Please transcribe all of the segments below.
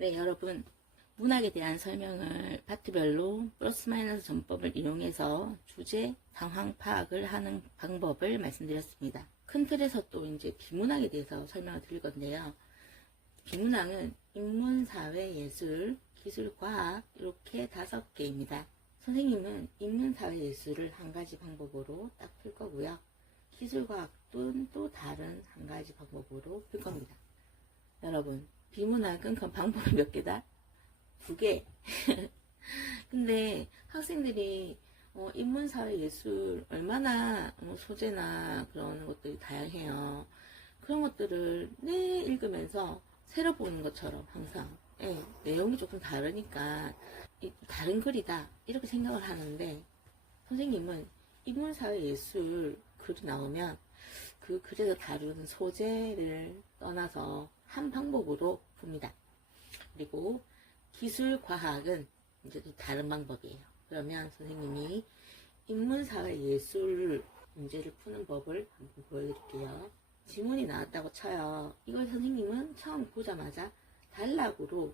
네, 여러분. 문학에 대한 설명을 파트별로 플러스 마이너스 전법을 이용해서 주제, 상황 파악을 하는 방법을 말씀드렸습니다. 큰 틀에서 또 이제 비문학에 대해서 설명을 드릴 건데요. 비문학은 인문, 사회, 예술, 기술, 과학 이렇게 5개입니다. 선생님은 인문, 사회, 예술을 한 가지 방법으로 딱 풀 거고요. 기술, 과학도 또 다른 한 가지 방법으로 풀 겁니다. 여러분, 비문학은 그럼 방법이 몇 개다? 2개. 근데 학생들이 인문, 사회, 예술 얼마나 소재나 그런 것들이 다양해요. 그런 것들을 읽으면서 새로 보는 것처럼 항상 내용이 조금 다르니까 다른 글이다 이렇게 생각을 하는데, 선생님은 인문, 사회, 예술 글이 나오면 그 글에서 다루는 소재를 떠나서 한 방법으로 봅니다. 그리고 기술, 과학은 이제 또 다른 방법이에요. 그러면 선생님이 인문, 사회, 예술 문제를 푸는 법을 한번 보여드릴게요. 지문이 나왔다고 쳐요. 이걸 선생님은 처음 보자마자 단락으로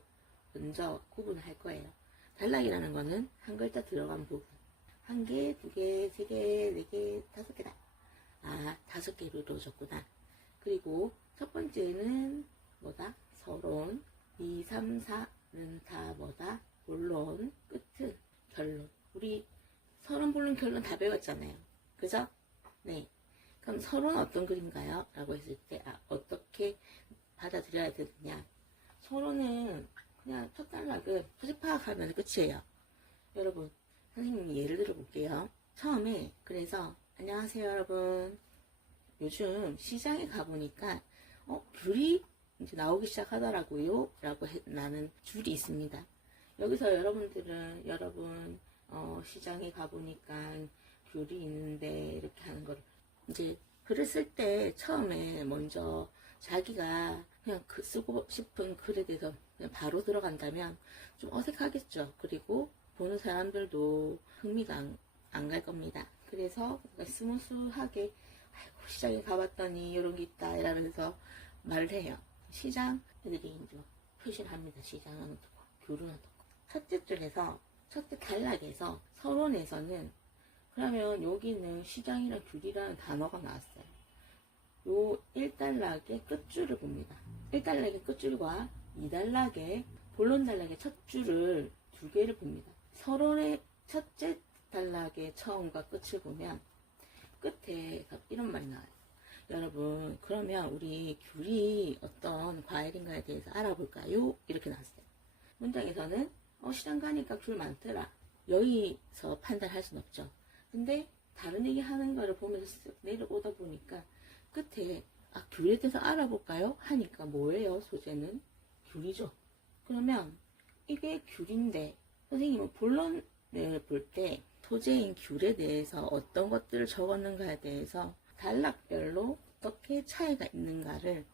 먼저 구분할 거예요. 단락이라는 거는 한 글자 들어간 부분. 1개, 2개, 3개, 4개, 5개다. 아, 5개로 이루어졌구나. 그리고 첫 번째는 뭐다? 서론. 2, 3, 4는 다 뭐다? 본론, 끝은 결론. 우리 서론, 본론, 결론 다 배웠잖아요. 그죠? 네. 그럼 서론은 어떤 글인가요? 라고 했을 때 어떻게 받아들여야 되느냐. 서론은 그냥 첫 단락을 소식 파악하면 끝이에요. 여러분, 선생님이 예를 들어 볼게요. 처음에 그래서 안녕하세요 여러분, 요즘 시장에 가보니까 귤이 이제 나오기 시작하더라고요 라고 나는 줄이 있습니다. 여기서 여러분 시장에 가보니까 귤이 있는데 이렇게 하는 걸 이제 글을 쓸 때 처음에 먼저 자기가 그냥 쓰고 싶은 글에 대해서 그냥 바로 들어간다면 좀 어색하겠죠. 그리고 보는 사람들도 흥미가 안 갈 겁니다. 그래서 스무스하게 아이고 시장에 가봤더니 이런 게 있다 이러면서 말을 해요. 시장 애들이 이제 표시를 합니다. 시장은 어떻고 귤은 어떻고. 첫째 줄에서 첫째 단락에서 서론에서는 그러면 여기는 시장이랑 귤이라는 단어가 나왔어요. 요 1단락의 끝줄을 봅니다. 1단락의 끝줄과 2단락의 본론 단락의 첫 줄을 2개를 봅니다. 서론의 첫째 단락의 처음과 끝을 보면 끝에 이런 말이 나와요. 여러분, 그러면 우리 귤이 어떤 과일인가에 대해서 알아볼까요? 이렇게 나왔어요. 문장에서는 시장 가니까 귤 많더라. 여기서 판단할 순 없죠. 근데 다른 얘기 하는 거를 보면서 쓱 내려오다 보니까 끝에 귤에 대해서 알아볼까요? 하니까 뭐예요? 소재는 귤이죠. 그러면 이게 귤인데 선생님은 본론을 볼 때 소재인 귤에 대해서 어떤 것들을 적었는가에 대해서 단락별로 어떻게 차이가 있는가를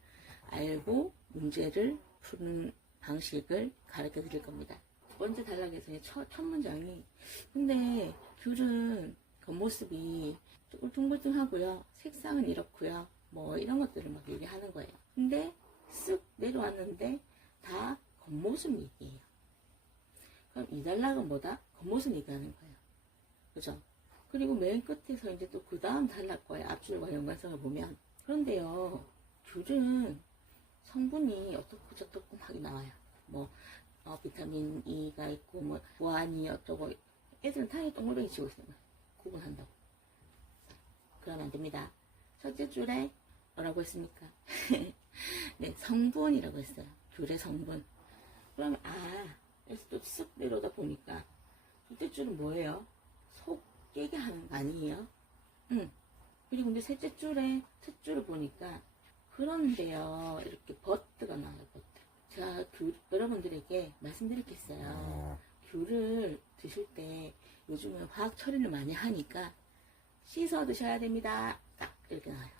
알고 문제를 푸는 방식을 가르쳐 드릴 겁니다. 두 번째 단락에서의 첫 문장이 근데 귤은 겉모습이 울퉁불퉁하고요. 색상은 이렇고요. 뭐 이런 것들을 막 얘기하는 거예요. 근데 쓱 내려왔는데 다 겉모습 얘기예요. 그럼 이 단락은 뭐다? 겉모습 얘기하는 거예요. 그죠? 그리고 맨 끝에서 이제 또 그 다음 단락과의 앞줄과 연관성을 보면 그런데요. 귤은 성분이 어떻고 저떻고 막 나와요. 뭐 비타민 E가 있고 뭐 보안이 어쩌고 애들은 당연히 동글뱅이 치고 있어요. 구분한다고. 그러면 안 됩니다. 첫째 줄에 뭐라고 했습니까? 네, 성분이라고 했어요. 귤의 성분. 그러면 그래서 또 쓱 내려오다 보니까 둘째 줄은 뭐예요? 속 깨게 하는 거 아니에요? 그리고 이제 셋째 줄을 보니까 그런데요 이렇게 버트가 나와요. 버트. 제가 여러분들에게 말씀드릴 게 있어요. 귤을 드실 때 요즘은 화학 처리를 많이 하니까 씻어 드셔야 됩니다. 딱 이렇게 나와요.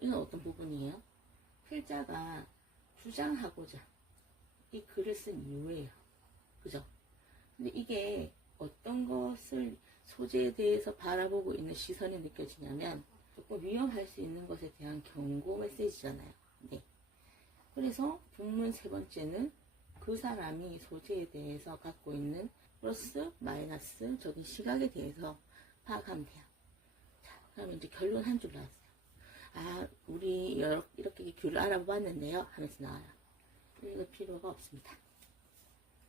이건 어떤 부분이에요? 필자가 주장하고자 이 글을 쓴 이유예요. 그죠? 근데 이게 어떤 것을 소재에 대해서 바라보고 있는 시선이 느껴지냐면 조금 위험할 수 있는 것에 대한 경고 메시지잖아요. 네. 그래서 본문 세 번째는 그 사람이 소재에 대해서 갖고 있는 플러스 마이너스적인 시각에 대해서 파악하면 돼요. 자, 그러면 이제 결론 한 줄 나왔어요. 아, 우리 이렇게 귤을 알아보았는데요 하면서 나와요. 읽을 필요가 없습니다.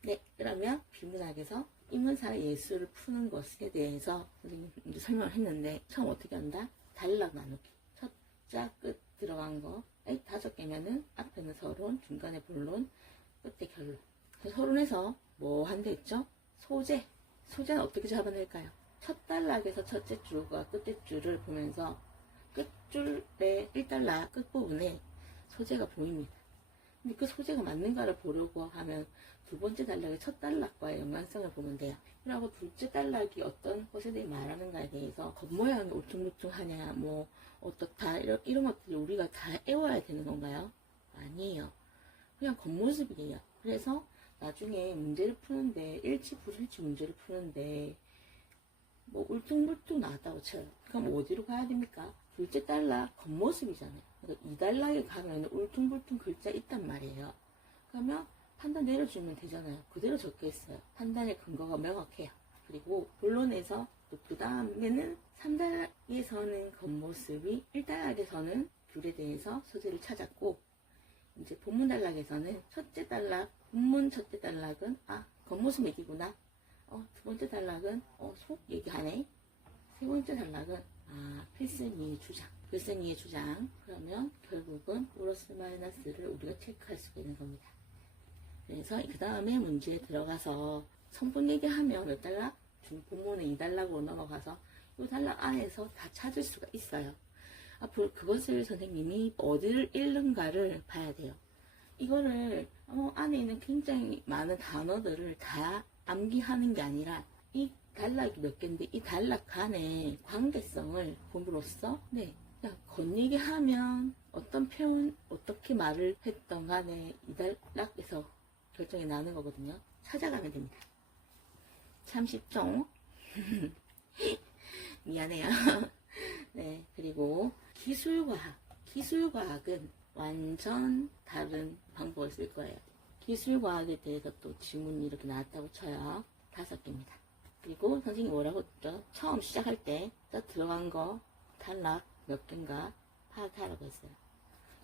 네, 그러면 비문학에서 인문사 예술을 푸는 것에 대해서 선생님 이제 설명을 했는데, 처음 어떻게 한다? 단락 나누기. 첫 자, 끝 들어간 거 5개면은 앞에는 서론, 중간에 본론, 끝에 결론. 서론에서 뭐 한다 했죠? 소재는 어떻게 잡아낼까요? 첫 단락에서 첫째 줄과 끝째 줄을 보면서 끝줄의 1단락 끝부분에 소재가 보입니다. 근데 그 소재가 맞는가를 보려고 하면 두 번째 단락의 첫 단락과의 연관성을 보면 돼요. 그리고 둘째 단락이 어떤 것에 대해 말하는가에 대해서 겉모양이 울퉁불퉁하냐, 뭐 어떻다, 이런 것들이 우리가 다 애워야 되는 건가요? 아니에요. 그냥 겉모습이에요. 그래서 나중에 문제를 푸는데, 일치 불일치 문제를 푸는데 뭐 울퉁불퉁 나왔다고 쳐요. 그럼 어디로 가야 됩니까? 둘째 단락 겉모습이잖아요. 그러니까 이 단락에 가면 울퉁불퉁 글자 있단 말이에요. 그러면 판단 내려주면 되잖아요. 그대로 적혀 있어요. 판단의 근거가 명확해요. 그리고 본론에서 또 그 다음에는 3단락에서는 겉모습이, 1단락에서는 귤에 대해서 소재를 찾았고, 이제 본문 단락에서는 첫째 단락, 본문 첫째 단락은 겉모습 얘기구나. 두 번째 단락은 속 얘기하네. 세 번째 단락은 필승이의 주장. 필승이의 주장. 그러면 결국은 플러스 마이너스를 우리가 체크할 수가 있는 겁니다. 그래서 그 다음에 문제에 들어가서 성분 얘기하면 몇 단락? 본문의 2단락으로 넘어가서 이 단락 안에서 다 찾을 수가 있어요. 앞으로 그것을 선생님이 어디를 읽는가를 봐야 돼요. 이거를 안에 있는 굉장히 많은 단어들을 다 암기하는 게 아니라 이 단락이 몇 개인데 이 단락 간의 관계성을 봄으로써 겉얘기하면 어떤 표현 어떻게 말을 했던 간에 이 단락에서 결정이 나는 거거든요. 찾아가면 됩니다. 참 쉽죠? 미안해요. 네, 그리고 기술과학은 완전 다른 방법을 쓸 거예요. 기술과학에 대해서 또 지문이 이렇게 나왔다고 쳐요. 5개입니다. 그리고 선생님이 뭐라고 했죠? 처음 시작할 때 들어간 거 단락 몇 개인가 파악하라고 했어요.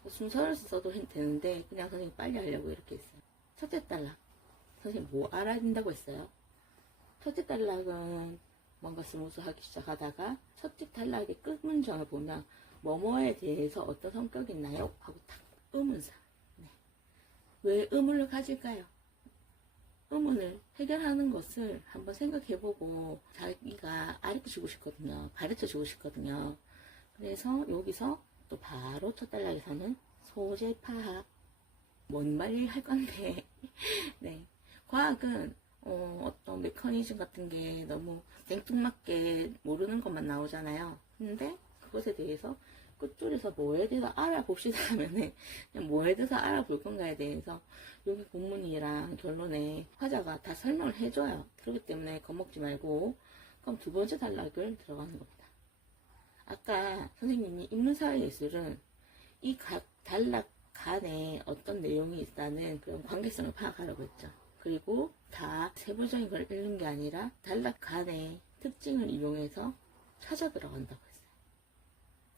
순서를 써도 되는데 그냥 선생님 빨리 하려고 이렇게 했어요. 첫째 단락 선생님 뭐 알아야 된다고 했어요? 첫째 단락은 뭔가 스무스하게 시작하다가 첫째 단락의 끝 문장을 보면 뭐뭐에 대해서 어떤 성격이 있나요? 하고 딱 의문사. 네. 왜 의문을 가질까요? 의문을 해결하는 것을 한번 생각해보고 자기가 가르쳐주고 싶거든요. 그래서 여기서 또 바로 첫 단락에서는 소재 파악. 뭔 말이 할 건데. 네. 과학은 어떤 메커니즘 같은 게 너무 생뚱맞게 모르는 것만 나오잖아요. 근데 그것에 대해서 끝줄에서 뭐에 대해서 알아봅시다 하면은 그냥 뭐에 대해서 알아볼 건가에 대해서 여기 본문이랑 결론에 화자가 다 설명을 해줘요. 그렇기 때문에 겁먹지 말고 그럼 두 번째 단락을 들어가는 겁니다. 아까 선생님이 인문사회예술은 이 각 단락 간에 어떤 내용이 있다는 그런 관계성을 파악하라고 했죠. 그리고 다 세부적인 걸 읽는 게 아니라 단락 간의 특징을 이용해서 찾아 들어간다고 했어요.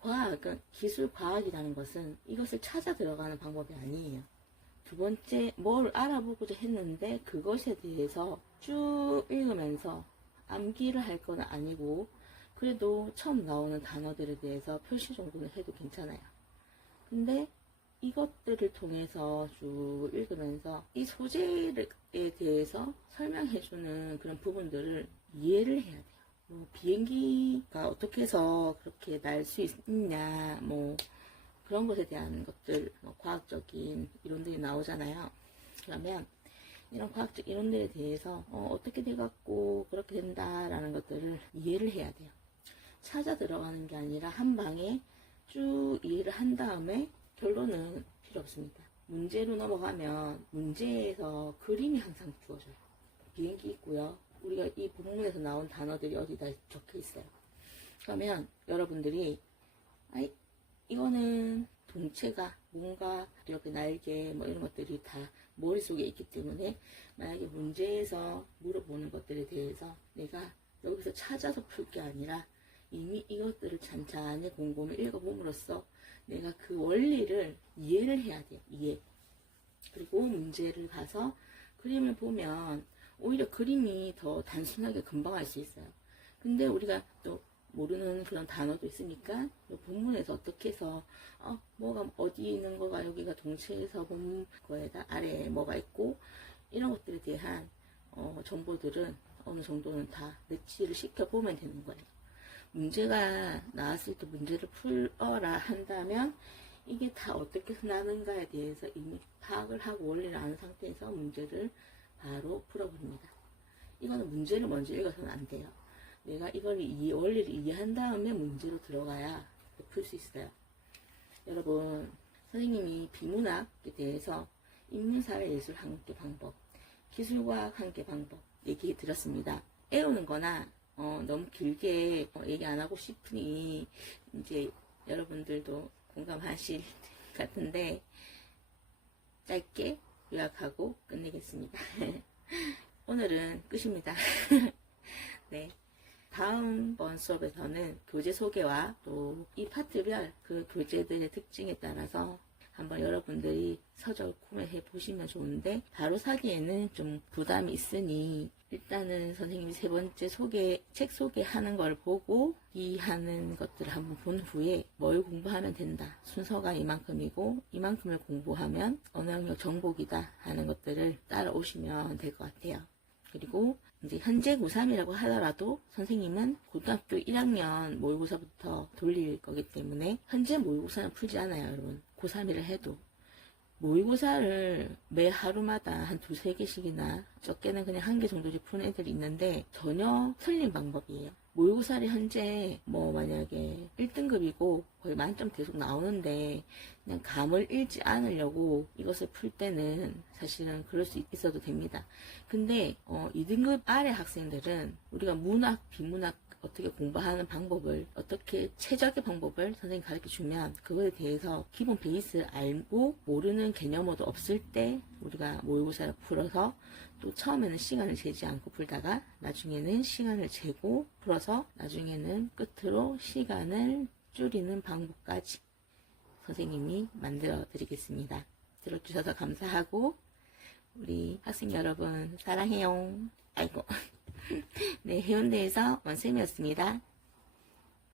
과학은 기술과학이라는 것은 이것을 찾아 들어가는 방법이 아니에요. 두 번째, 뭘 알아보고자 했는데 그것에 대해서 쭉 읽으면서 암기를 할 건 아니고 그래도 처음 나오는 단어들에 대해서 표시 정도는 해도 괜찮아요. 근데 이것들을 통해서 쭉 읽으면서 이 소재에 대해서 설명해주는 그런 부분들을 이해를 해야 돼요. 뭐 비행기가 어떻게 해서 그렇게 날 수 있냐, 뭐 그런 것에 대한 것들, 뭐 과학적인 이론들이 나오잖아요. 그러면 이런 과학적 이론들에 대해서 어떻게 돼갖고 그렇게 된다라는 것들을 이해를 해야 돼요. 찾아 들어가는 게 아니라 한 방에 쭉 이해를 한 다음에 결론은 필요 없습니다. 문제로 넘어가면 문제에서 그림이 항상 주어져요. 비행기 있고요. 우리가 이 본문에서 나온 단어들이 어디다 적혀 있어요. 그러면 여러분들이 이거는 동체가 뭔가 이렇게 날개 뭐 이런 것들이 다 머릿속에 있기 때문에 만약에 문제에서 물어보는 것들에 대해서 내가 여기서 찾아서 풀 게 아니라 이미 이것들을 찬찬히 곰곰이 읽어봄으로써 내가 그 원리를 이해를 해야 돼요. 이해. 그리고 문제를 봐서 그림을 보면 오히려 그림이 더 단순하게 금방 알 수 있어요. 근데 우리가 또 모르는 그런 단어도 있으니까 본문에서 어떻게 해서 뭐가 어디 있는 거가 여기가 동체에서 본 거에다 아래에 뭐가 있고 이런 것들에 대한 정보들은 어느 정도는 다 뇌치를 시켜보면 되는 거예요. 문제가 나왔을 때 문제를 풀어라 한다면 이게 다 어떻게 해서 나는가에 대해서 이미 파악을 하고 원리를 아는 상태에서 문제를 바로 풀어버립니다. 이거는 문제를 먼저 읽어서는 안 돼요. 내가 이걸 원리를 이해한 다음에 문제로 들어가야 풀 수 있어요. 여러분, 선생님이 비문학에 대해서 인문사회예술 한계 방법, 기술과학 한계 방법 얘기 드렸습니다. 애우는 거나 너무 길게 얘기 안 하고 싶으니 이제 여러분들도 공감하실 것 같은데 짧게 요약하고 끝내겠습니다. 오늘은 끝입니다. 네. 다음번 수업에서는 교재 소개와 또 이 파트별 그 교재들의 특징에 따라서 한번 여러분들이 서적 구매해 보시면 좋은데 바로 사기에는 좀 부담이 있으니 일단은 선생님이 세 번째 책 소개하는 걸 보고 이해하는 것들을 한번 본 후에 뭘 공부하면 된다. 순서가 이만큼이고 이만큼을 공부하면 언어영역 정복이다 하는 것들을 따라오시면 될 것 같아요. 그리고 이제 현재 고3이라고 하더라도 선생님은 고등학교 1학년 모의고사부터 돌릴 거기 때문에 현재 모의고사는 풀지 않아요, 여러분. 고3이라 해도. 모의고사를 매 하루마다 한 두세 개씩이나 적게는 그냥 한 개 정도씩 푸는 애들이 있는데 전혀 틀린 방법이에요. 모의고사를 현재 만약에 1등급이고 거의 만점 계속 나오는데 그냥 감을 잃지 않으려고 이것을 풀 때는 사실은 그럴 수 있어도 됩니다. 근데 2등급 아래 학생들은 우리가 문학, 비문학 어떻게 공부하는 방법을 어떻게 최적의 방법을 선생님이 가르쳐 주면 그거에 대해서 기본 베이스를 알고 모르는 개념어도 없을 때 우리가 모의고사를 풀어서 또 처음에는 시간을 재지 않고 풀다가 나중에는 시간을 재고 풀어서 나중에는 끝으로 시간을 줄이는 방법까지 선생님이 만들어 드리겠습니다. 들어주셔서 감사하고 우리 학생 여러분 사랑해요. 아이고 네, 해운대에서 원쌤이었습니다.